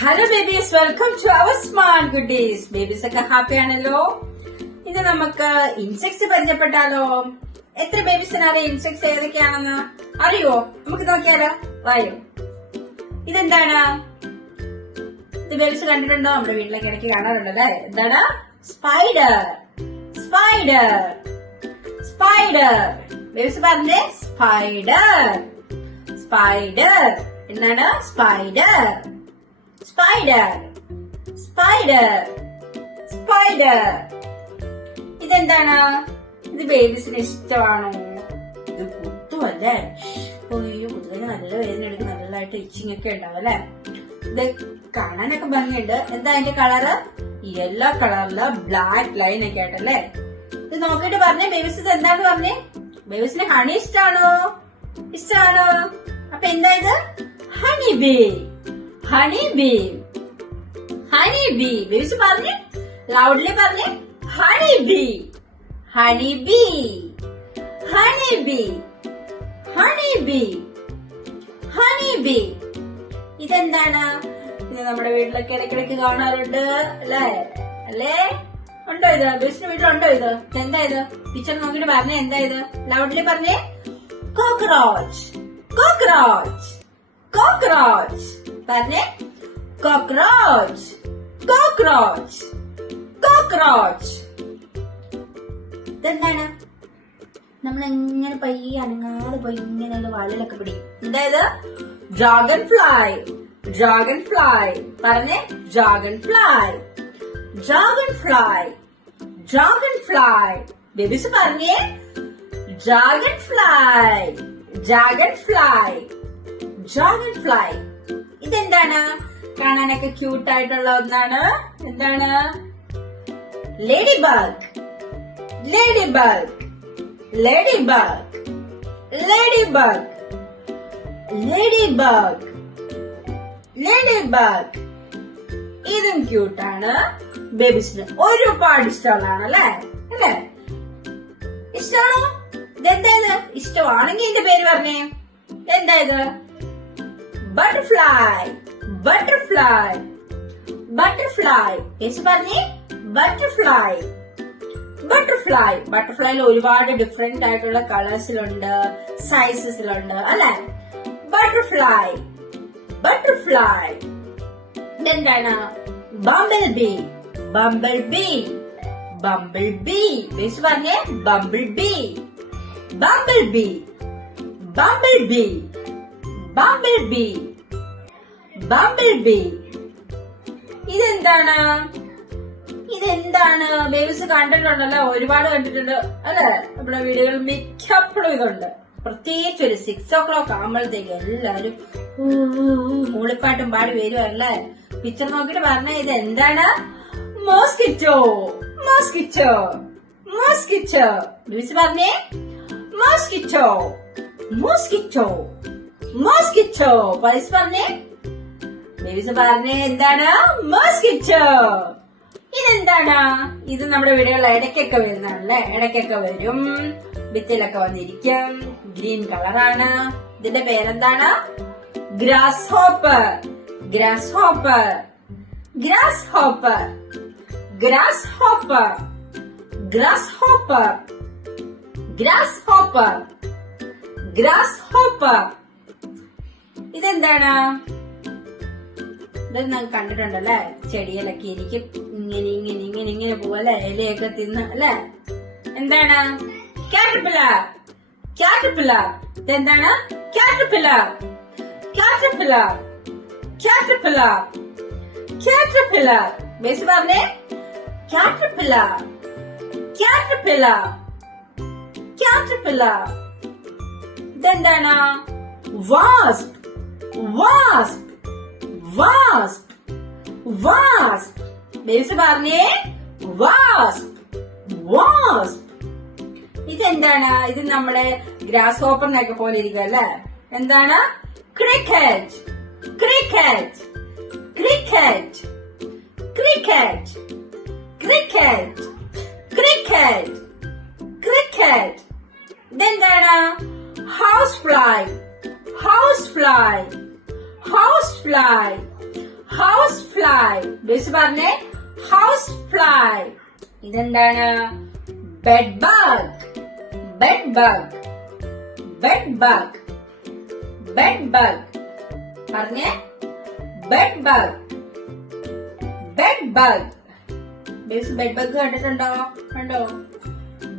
Hello babies, welcome to our smart goodies. Babies ഒക്കെ happy ആണല്ലോ. ഇത് നമുക്ക് ഇൻസെക്ട്സ് പരിചയപ്പെട്ടാലോ? എത്ര ബേബീസിനറിയാം ഇൻസെക്ട്സ് ഏതൊക്കെയാണെന്ന്? അറിയോ? നമുക്ക് നോക്കിയാലോ, വായോ. ഇതെന്താണ്? ഇത് ബേബീസ് കണ്ടിട്ടുണ്ടോ? നമ്മുടെ വീട്ടിലൊക്കെ ഇടയ്ക്ക് കാണാറുണ്ടല്ലേ. എന്താണ്? സ്പൈഡർ. സ്പൈഡർ സ്പൈഡർ ബേബീസ് പറഞ്ഞേ, സ്പൈഡർ. സ്പൈഡർ എന്താണ്? സ്പൈഡർ. Spider spider spider. ഇതെന്താണ്? ഇത് ബേബീസിന് ഇഷ്ടമാണോ? ഇത് കുത്തുമല്ലേ? അയ്യോ, കുത്തുകഴിഞ്ഞാൽ നല്ല വേദന എടുക്കും, നല്ലതായിട്ട് ഇച്ചിങ് ഒക്കെ ഉണ്ടാവും അല്ലെ. ഇത് കാണാനൊക്കെ ഭംഗിയുണ്ട്. എന്താ അതിന്റെ കളറ്? യെല്ലോ കളറില് ബ്ലാക്ക് ലൈൻ ഒക്കെ ആയിട്ടല്ലേ. ഇത് നോക്കിട്ട് പറഞ്ഞേ ബേബീസ്, ഇത് എന്താന്ന് പറഞ്ഞേ. ബേബീസിന് ഹണി ഇഷ്ടാണോ? ഇഷ്ടാണോ? അപ്പൊ എന്താ ഇത്? Honey B. Honey B. Honey B. Babies പറഞ്ഞേ, ലൗഡ്ലി പറഞ്ഞേ, honey B. Honey B. Honey B. Honey B. Honey B. ഇതെന്താണ്? ഇത് നമ്മുടെ വീട്ടിലൊക്കെ ഇടയ്ക്കിടയ്ക്ക് കാണാറുണ്ട് അല്ലേ? അല്ലേ? ഉണ്ടോ ഇത്? ബേബീസിന്റെ വീട്ടിലുണ്ടോ ഇത്? എന്താ ഇത്? ടീച്ചർ നോക്കിട്ട് പറഞ്ഞേ, എന്താ ഇത്? ലൗഡ്ലി പറഞ്ഞേ, കോക്രോച്ച്. കോക്രോച്ച്. കോക്രോച്ച്. പറഞ്ഞേ, കോക്രോച്ച്. കോക്രോച്ച്. കോക്രോച്ച്. ഇതെന്താണ്? നമ്മളെങ്ങനെ പയ്യെ അനങ്ങാതെ പോയി ഇങ്ങനെ വാലിലൊക്കെ പിടിക്കും. എന്തായത്? Dragonfly. Dragonfly. പറഞ്ഞേ, dragonfly. Dragonfly. Dragonfly. Babies പറഞ്ഞേ, dragonfly. Dragonfly. Dragonfly. ഇതെന്താണ്? കാണാനൊക്കെ ക്യൂട്ട് ആയിട്ടുള്ള ഒന്നാണ്. എന്താണ്? Ladybug. Ladybug. Ladybug. Ladybug. Ladybug. Ladybug. ഇതും ക്യൂട്ടാണ്. ബേബീസിന് ഒരുപാട് ഇഷ്ടമുള്ളതാണ് അല്ലേ? അല്ലേ? ഇഷ്ടമാണോ? ഇതെന്താ ഇത്? ഇഷ്ടമാണെങ്കിൽ ഇതിന്റെ പേര് പറഞ്ഞേ. എന്താ ഇത്? ബട്ടർഫ്ലൈ. ബട്ടർഫ്ലൈ. ബട്ടർഫ്ലൈ. യെസ് പറഞ്ഞേ, ബട്ടർഫ്ലൈ. ബട്ടർഫ്ലൈ. ബട്ടർഫ്ലൈയിൽ ഒരുപാട് ഡിഫറെന്റ് ആയിട്ടുള്ള കളേഴ്സിലുണ്ട്, സൈസസിലുണ്ട് അല്ലെ. ബട്ടർഫ്ലൈ. ബട്ടർഫ്ലൈ. ഇതെന്താണ്? Bumblebee. Bumblebee. Bumblebee. Yes പറഞ്ഞേ, bumblebee. Bumblebee. Bumblebee. Bumblebee. Bumblebee. ഇതെന്താണ്? ഇതെന്താണ്? ബേബീസ് കണ്ടിട്ടുണ്ടല്ലോ, ഒരുപാട് കണ്ടിട്ടുണ്ട് അല്ലെ. നമ്മുടെ വീടുകളിൽ മിക്കപ്പോഴും ഇതുണ്ട്. പ്രത്യേകിച്ച് ഒരു 6 o'clock ആകുമ്പോഴത്തേക്ക് എല്ലാവരും മൂളിപ്പാട്ടും പാടി വരുമല്ലേ. പിക്ചർ നോക്കിട്ട് പറഞ്ഞ, ഇത് എന്താണ്? മോസ്കിറ്റോ. മോസ്കിറ്റോ. മോസ്കിറ്റോ. ബേബീസ് പറഞ്ഞേ, മോസ്കിറ്റോ. മോസ്കിറ്റോ. മോസ്കിറ്റോ. ബേബീസ് പറഞ്ഞേ. ബേബീസ് പറഞ്ഞേ, എന്താണ്? മോസ്കിറ്റോ. ഇതെന്താണ്? ഇത് നമ്മുടെ വീടുകളിൽ ഇടയ്ക്കൊക്കെ വരുന്നതാണല്ലേ. ഇടയ്ക്കൊക്കെ വരും, ഭിത്തിയിലൊക്കെ വന്നിരിക്കും. ഗ്രീൻ കളറാണ്. ഇതിന്റെ പേരെന്താണ്? Grass hopper. Grass hopper. Grass hopper. Grass hopper. Grass hopper. Grass hopper. Grass hopper. ഇതെന്താണ്? ഇത് നമുക്ക് കണ്ടിട്ടുണ്ടല്ലേ. ചെടിയിലൊക്കെ ഇരിക്കും, ഇങ്ങനെ ഇങ്ങനെ ഇങ്ങനെ ഇങ്ങനെ പോവല്ലേ, ഇലയൊക്കെ തിന്ന് അല്ലെ. എന്താണ്? കാറ്റർപില്ലർ. കാറ്റർപില്ലർ. ഇതെന്താണ്? Caterpillar. Caterpillar. Caterpillar. Caterpillar. Base പറഞ്ഞേ, കാറ്റർപില്ലർ. കാറ്റർപില്ലർ. കാറ്റർപില്ലർ. ഇതെന്താണ്? വാസ്പ്. വാസ്പ്. വാസ്പ്. വാസ്പ്. ബേബീസ് പറഞ്ഞേ, വാസ്പ്. വാസ്പ്. ഇതെന്താണ്? ഇത് നമ്മുടെ ഗ്രാസ് ഹോപ്പറിനൊക്കെ പോലെ ഇരിക്കും അല്ലെ. എന്താണ്? Cricket. Cricket. Cricket. Cricket. Cricket. Cricket. Cricket. ഇതെന്താണ്? Housefly. Housefly. housefly, housefly. ബേസ് പറഞ്ഞേ ഹൗസ് ഫ്ലൈ. ഇതെന്താണ്? Bedbug. Bedbug. Bedbug. Bedbug. പറഞ്ഞേ ബെഡ് ബഗ്. Bedbug. ബേസ് ബെഡ് ബഗ് കണ്ടിട്ടുണ്ടോ? കണ്ടോ?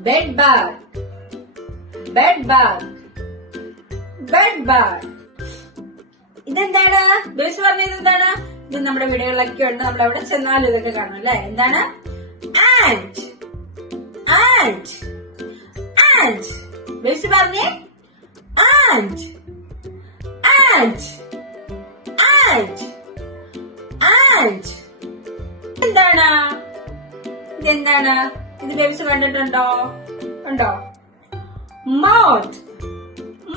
Bedbug. Bedbug. Bedbug. ഇതെന്താണ്? ബേസ് പറഞ്ഞത് എന്താണ്? ഇത് നമ്മുടെ വീടുകളിലൊക്കെ ഉണ്ട്. നമ്മൾ എവിടെ ചെന്നാലും ഇതൊക്കെ കാണും അല്ലെ? എന്താണ്? ആന്റ്. ആന്റ്. ആന്റ്. ബേസ് പറഞ്ഞേ ആന്റ്. ആന്റ്. ആന്റ്. ആന്റ്. എന്താണ്? ഇതെന്താണ്? ഇത് ബേബീസ് കണ്ടിട്ടുണ്ടോ? ഉണ്ടോ? Moth.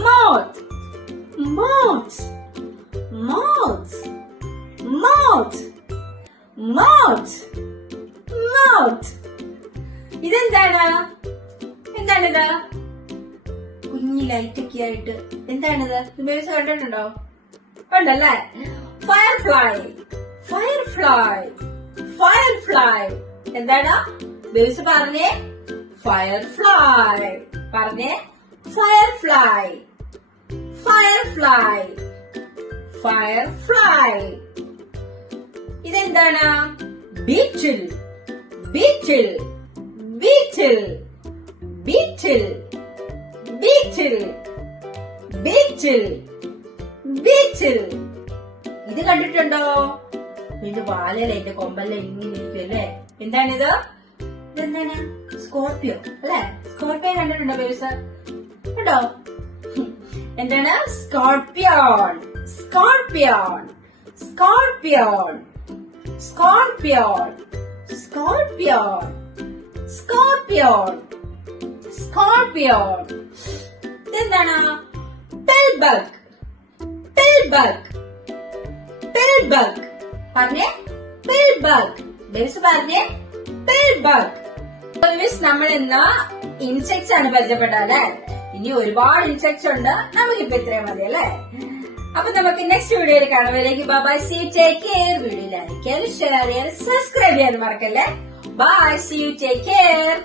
Moth. Moth. Moth. Moth. Moth. Moth. ഇതെന്താണ്? എന്താണിത്? കുഞ്ഞി ലൈറ്റ് ഒക്കെ ആയിട്ട് എന്താണിത്? ബേബീസ് കണ്ടിട്ടുണ്ടോ? ഉണ്ടല്ലേ? ഫയർഫ്ലൈ. ഫയർഫ്ലൈ. ഫയർഫ്ലൈ. എന്താണ്? ബേബീസ് പറഞ്ഞേ ഫയർഫ്ലൈ. പറഞ്ഞേ ഫയർഫ്ലൈ. ഫയർഫ്ലൈ. ഫയർഫ്ലൈ. ഇതെന്താണ്? ബീറ്റിൽ. ബീറ്റിൽ. ബീറ്റിൽ. ബീറ്റിൽ. ബീറ്റിൽ. ബീറ്റിൽ. ബീറ്റിൽ. ഇത് കണ്ടിട്ടുണ്ടോ? ഇത് വാലയിലെ കൊമ്പല്ല ഇങ്ങനെ ഇരിക്കും അല്ലേ? എന്താണിത്? ഇതെന്താണ്? സ്കോർപിയോ അല്ലെ? സ്കോർപിയോ കണ്ടിട്ടുണ്ടോ ബേബീസ്? ഉണ്ടോ? എന്താണ്? Scorpion. Scorpion. Scorpion. Scorpion. Scorpion. Scorpion. Scorpion. ഇതെന്താണ്? പെൽബഗ്. പെൽബഗ്. പെൽബഗ്. പറഞ്ഞേ പെൽബഗ്. ബേബീസ് പറഞ്ഞേ പെൽബഗ്. നമ്മൾ ഇന്ന് ഇൻസെക്ട്സ് ആണ് പരിചയപ്പെട്ട അല്ലെ? ഇനി ഒരുപാട് ഇൻസെക്ട്സ് ഉണ്ട്. നമുക്കിപ്പോ ഇത്രയും മതി അല്ലെ? അപ്പൊ നമുക്ക് നെക്സ്റ്റ് വീഡിയോയിൽ കാണുമ്പോഴേക്ക് bye. See you. Take care. Video like ചെയ്യാനും ഷെയർ ചെയ്യാനും സബ്സ്ക്രൈബ് ചെയ്യാനും മറക്കല്ലേ. Bye. See you. Take care.